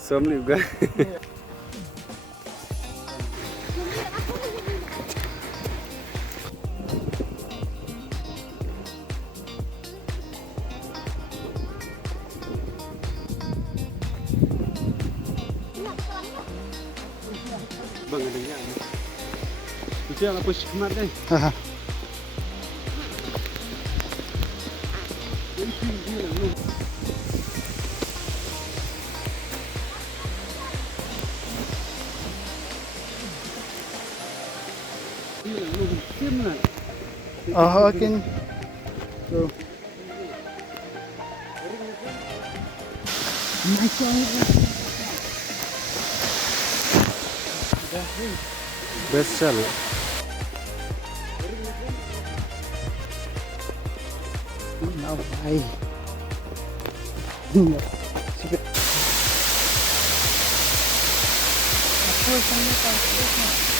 Som juga. Bang ada yang. Bisa apa sih kemarin? Haha. Oh, akin. So. Best sell. Now, ay. Sipit. Ako, saan mo pa?